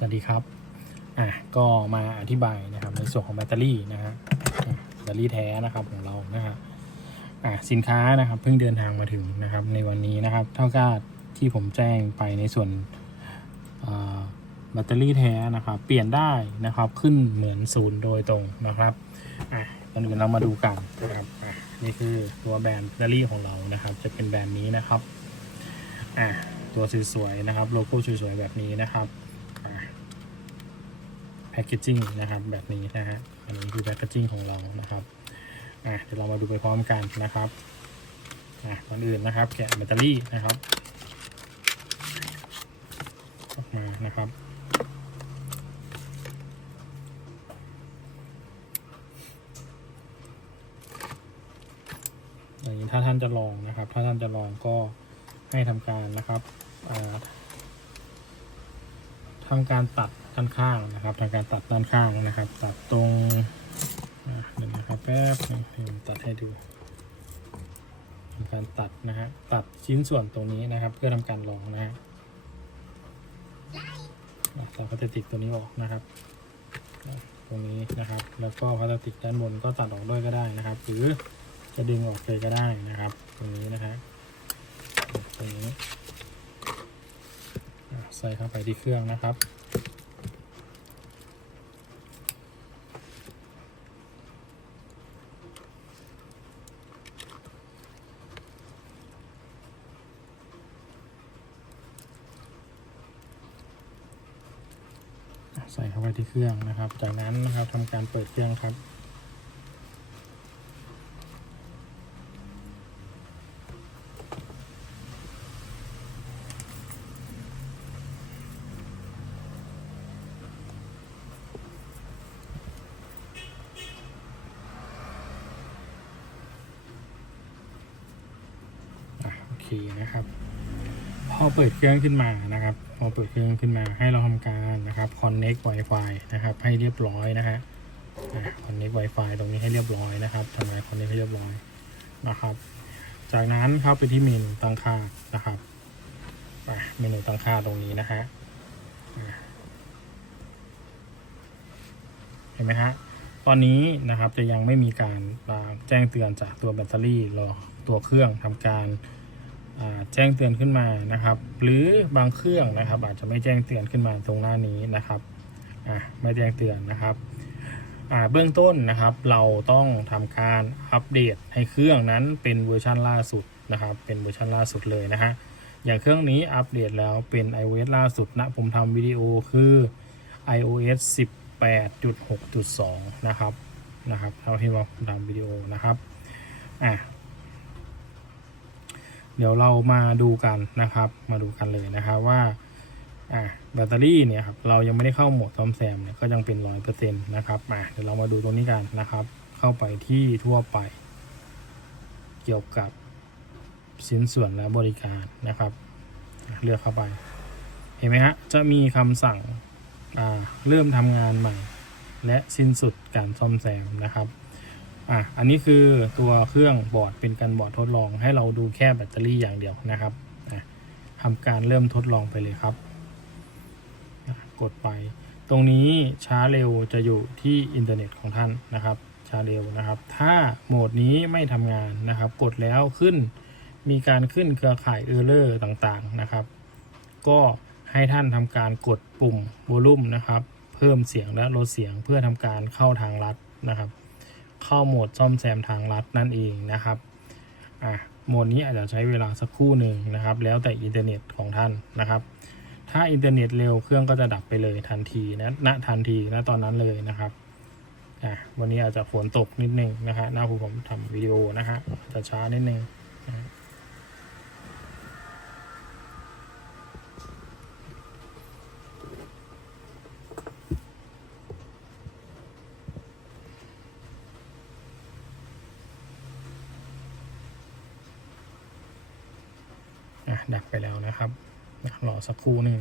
สวัสดีครับ อะ ก็มาอธิบายนะครับในส่วนของแบตเตอรี่นะฮะ แบตเตอรี่แท้นะครับของเรานะฮะ อะสินค้านะครับเพิ่งเดินทางมาถึงนะครับในวันนี้นะครับ เท่ากับที่ผมแจ้งไปในส่วนอ่าแบตเตอรี่แท้นะครับ เปลี่ยนได้นะครับขึ้นเหมือนศูนย์โดยตรงนะครับ อะก่อนอื่นเรามาดูกันนะครับ อะนี่คือตัวแบรนด์แบตเตอรี่ของเรานะครับ จะเป็นแบรนด์นี้นะครับ อะตัวสวยๆนะครับ โลโก้สวยๆแบบนี้นะครับ คเกจจิ้งนะครับแบบนี้นะฮะอันนี้คือแพคเกจจิ้งของเรานะครับอะเดี๋ยวเรามาดูไปพร้อมกันนะครับอะก่อนอื่นนะครับ แกะแบตเตอรี่นะครับออกมานะครับอย่างนี้ถ้าท่านจะลองนะครับ ถ้าท่านจะลองก็ให้ทำการนะครับอ่าทำการตัด ด้านข้างนะครับทำการตัดด้านข้างนะครับ ตัดตรงเดี๋ยวนะครับแป๊บนึงตัดให้ดูทำการตัดนะฮะตัดชิ้นส่วนตรงนี้นะครับ เพื่อทำการลองนะฮะตัดพลาสติกตัวนี้ออกนะครับ ตรงนี้นะครับ แล้วก็พลาสติกด้านบนก็ตัดออกด้วยก็ได้นะครับ หรือจะดึงออกเลยก็ได้นะครับ ตรงนี้นะฮะตรงนี้ใส่เข้าไปที่เครื่องนะครับ ใส่เข้าไปที่เครื่องนะครับ จากนั้นนะครับทำการเปิดเครื่องครับ โอเคนะครับ พอเปิดเครื่องขึ้นมานะครับ พอเปิดเครื่องขึ้นมาให้เราทำการนะครับ connect Wi-Fi นะครับ ให้เรียบร้อยนะฮะอะ connect Wi-Fi ตรงนี้ให้เรียบร้อยนะครับทำงาน connect ให้เรียบร้อยนะครับ จากนั้นเข้าไปที่เมนูตั้งค่านะครับอะเมนูตั้งค่าตรงนี้นะฮะเห็นไหมฮะตอนนี้นะครับจะยังไม่มีการแจ้งเตือนจากตัวแบตเตอรี่รอตัวเครื่องทำการ แจ้งเตือนขึ้นมานะครับ หรือบางเครื่องนะครับ อาจจะไม่แจ้งเตือนขึ้นมาตรงหน้านี้นะครับไม่แจ้งเตือนนะครับเบื้องต้นนะครับ เราต้องทำการอัปเดตให้เครื่องนั้นเป็นเวอร์ชันล่าสุดนะครับ เป็นเวอร์ชันล่าสุดเลยนะฮะอย่างเครื่องนี้อัปเดตแล้วเป็น iOS ล่าสุดนะผมทำวิดีโอคือ iOS 18.6.2 นะครับนะครับเท่าที่ว่าผมทำวิดีโอนะครับอะ เดี๋ยวเรามาดูกันนะครับ มาดูกันเลยนะครับว่าอะแบตเตอรี่เนี่ยครับเรายังไม่ได้เข้าโหมดซ่อมแซมเนี่ยก็ยังเป็นร้อยเปอร์เซ็นต์นะครับอะเดี๋ยวเรามาดูตรงนี้กันนะครับ เข้าไปที่ทั่วไป เกี่ยวกับสินส่วนและบริการนะครับ เลือกเข้าไป เห็นไหมฮะจะมีคำสั่งเริ่มทำงานใหม่ และสิ้นสุดการซ่อมแซมนะครับ อะอันนี้คือตัวเครื่องบอร์ดเป็นการบอร์ดทดลอง ให้เราดูแค่แบตเตอรี่อย่างเดียวนะครับทำการเริ่มทดลองไปเลยครับ กดไป ตรงนี้ช้าเร็วจะอยู่ที่อินเทอร์เน็ตของท่านนะครับ ช้าเร็วนะครับ ถ้าโหมดนี้ไม่ทำงานนะครับ กดแล้วขึ้น มีการขึ้นเครือข่ายเออร์เลอร์ต่างๆนะครับ ก็ให้ท่านทำการกดปุ่มวอลลุ่มนะครับ เพิ่มเสียงและลดเสียงเพื่อทำการเข้าทางลัดนะครับ เข้าโหมดซ่อมแซมทางลัดนั่นเองนะครับอะโหมดนี้อาจจะใช้เวลาสักครู่หนึ่งนะครับ แล้วแต่อินเทอร์เน็ตของท่านนะครับ ถ้าอินเทอร์เน็ตเร็วเครื่องก็จะดับไปเลยทันทีนะณทันทีณตอนนั้นเลยนะครับอะวันนี้อาจจะฝนตกนิดนึงนะฮะหน้าผมทำวิดีโอนะฮะจะช้านิดนึงอะดับไปแล้วนะค รับอะรอสักครู่หนึ่ง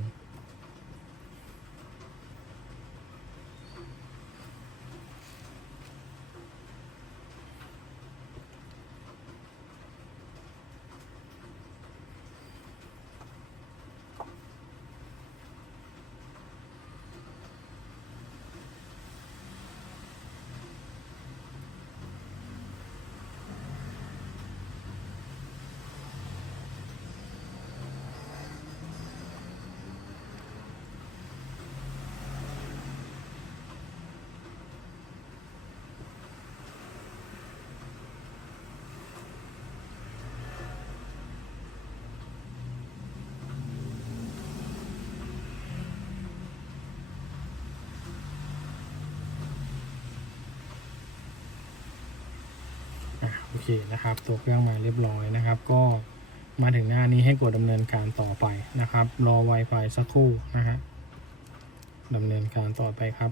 เคนะครับ ตัวเครื่องมาเรียบร้อยนะครับ ก็มาถึงหน้านี้ให้กดดำเนินการต่อไปนะครับ รอ Wi-Fi สักครู่นะฮะดำเนินการต่อไปครับ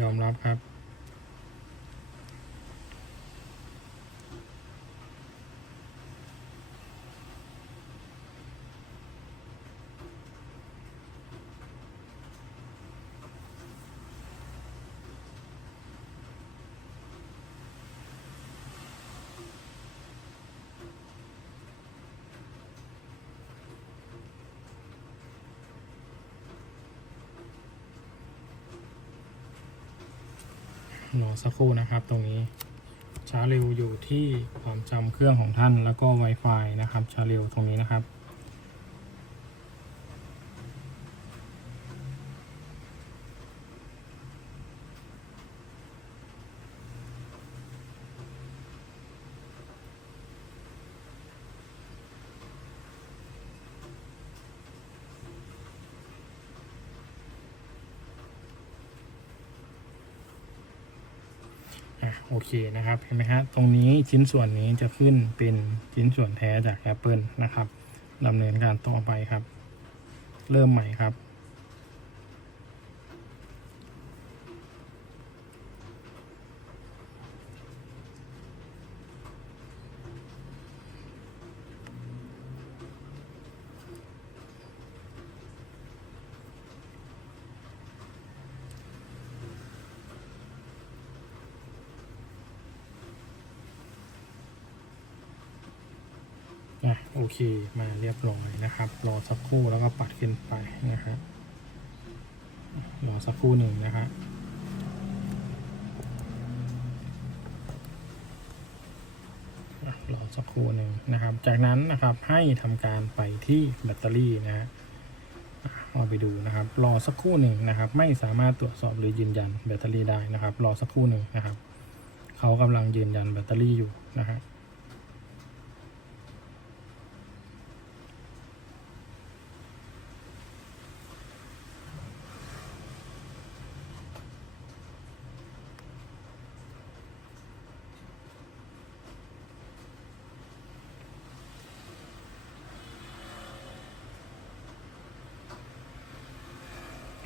ยอมรับครับ รอสักครู่นะครับตรงนี้ช้าเร็วอยู่ที่ความจำเครื่องของท่านแล้วก็ Wi-Fi นะครับช้าเร็วตรงนี้นะครับ โอเคนะครับเห็นไหมฮะตรงนี้ชิ้นส่วนนี้จะขึ้นเป็นชิ้นส่วนแท้จาก Apple นะครับดำเนินการต่อไปครับ เริ่มใหม่ครับ อะโอเคมาเรียบร้อยนะครับ รอสักครู่แล้วก็ปัดขึ้นไปนะฮะรอสักครู่หนึ่งนะฮะรอสักครู่หนึ่งนะครับ จากนั้นนะครับให้ทำการไปที่แบตเตอรี่นะฮะอะเอาไปดูนะครับ รอสักครู่หนึ่งนะครับ ไม่สามารถตรวจสอบหรือยืนยันแบตเตอรี่ได้นะครับ รอสักครู่หนึ่งนะครับ เขากำลังยืนยันแบตเตอรี่อยู่นะฮะ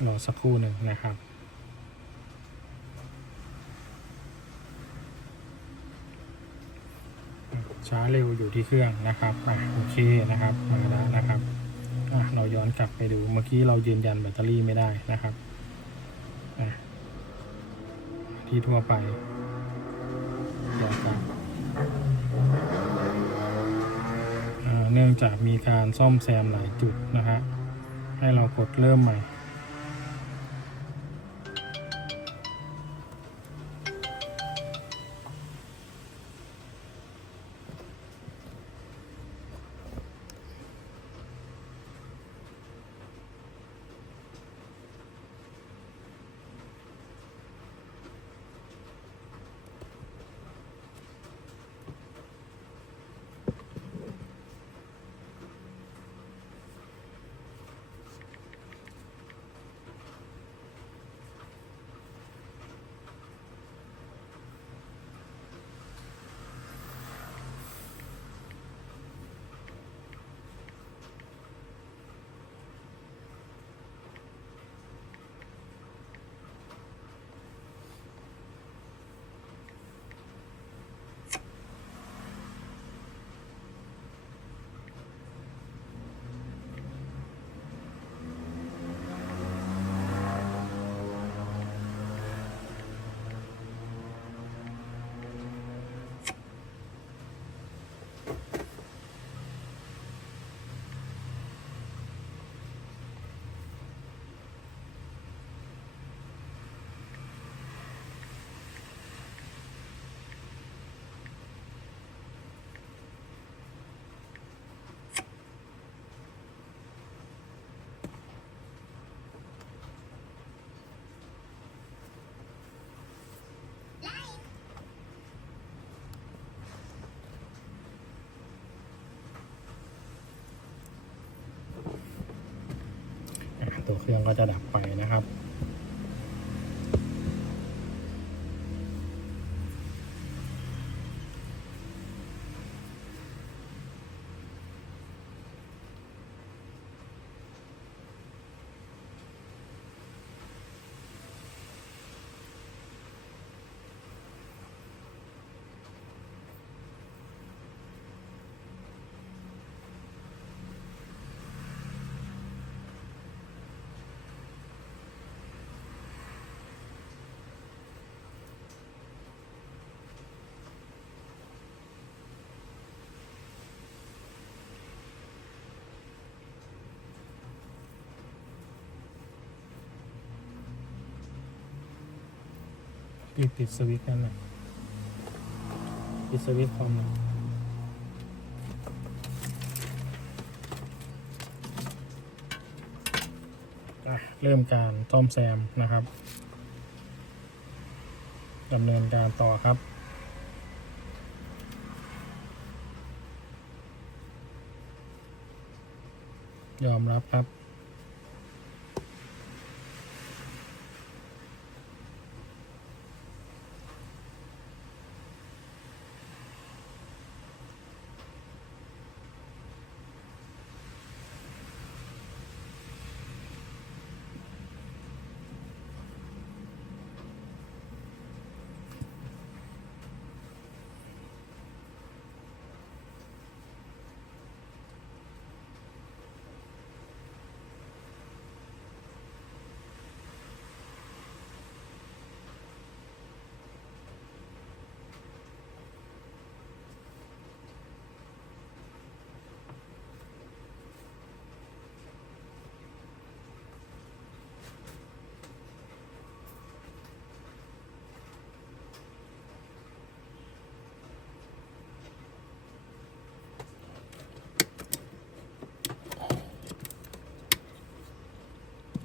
รอสักครู่หนึ่งนะครับ ช้าเร็วอยู่ที่เครื่องนะครับอะโอเคนะครับมาแล้วนะครับอะเราย้อนกลับไปดูเมื่อกี้เรายืนยันแบตเตอรี่ไม่ได้นะครับอะที่ทั่วไปย้อนกลับเนื่องจากมีการซ่อมแซมหลายจุดนะฮะให้เรากดเริ่มใหม่ ตัวเครื่องก็จะดับไปนะครับ ปิดปิดสวิตช์นั่นนะปิดสวิตช์คอมนะอะเริ่มการซ่อมแซมนะครับดำเนินการต่อครับยอมรับครับ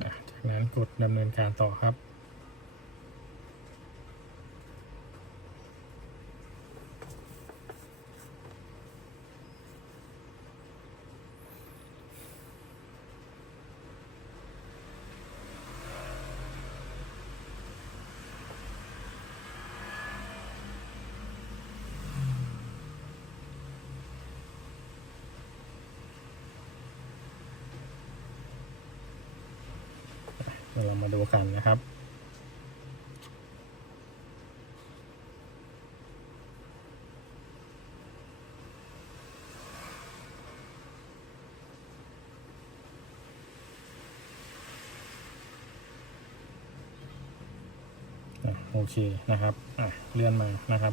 อะจา กดดำเนินการต่อครับ เรามาดูกันนะครับ โอเคนะครับ อะ เลื่อนมานะครับ